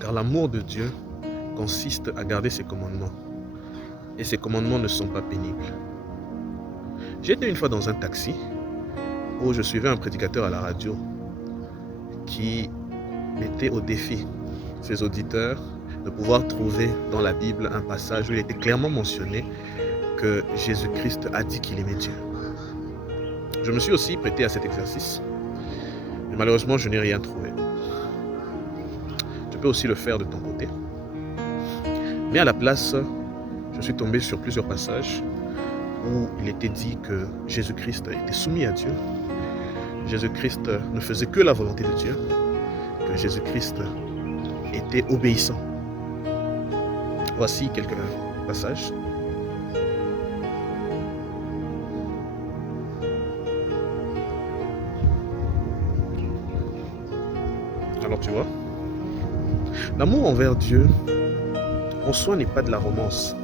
Car l'amour de Dieu consiste à garder ses commandements. Et ses commandements ne sont pas pénibles. J'étais une fois dans un taxi où je suivais un prédicateur à la radio qui mettait au défi ses auditeurs de pouvoir trouver dans la Bible un passage où il était clairement mentionné que Jésus-Christ a dit qu'il aimait Dieu. Je me suis aussi prêté à cet exercice, mais malheureusement je n'ai rien trouvé. Tu peux aussi le faire de ton côté. Mais à la place, je suis tombé sur plusieurs passages où il était dit que Jésus-Christ était soumis à Dieu. Jésus-Christ ne faisait que la volonté de Dieu, que Jésus-Christ était obéissant. Voici quelques passages. Alors tu vois, l'amour envers Dieu, en soi, n'est pas de la romance.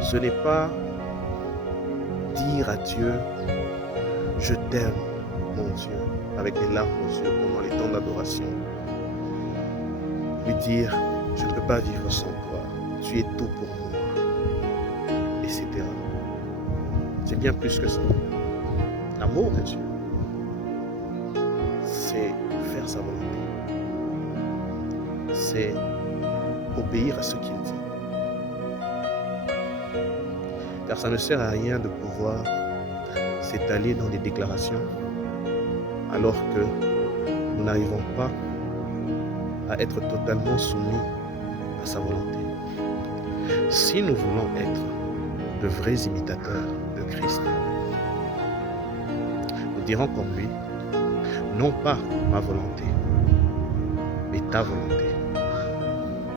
Ce n'est pas dire à Dieu, je t'aime, mon Dieu, avec des larmes aux yeux pendant les temps d'adoration. Lui dire, je ne peux pas vivre sans toi, tu es tout pour moi, etc. C'est bien plus que ça. L'amour de Dieu, c'est faire sa volonté. C'est obéir à ce qu'il dit. Car ça ne sert à rien de pouvoir s'étaler dans des déclarations alors que nous n'arrivons pas à être totalement soumis à sa volonté. Si nous voulons être de vrais imitateurs de Christ, nous dirons comme lui, non pas ma volonté, mais ta volonté.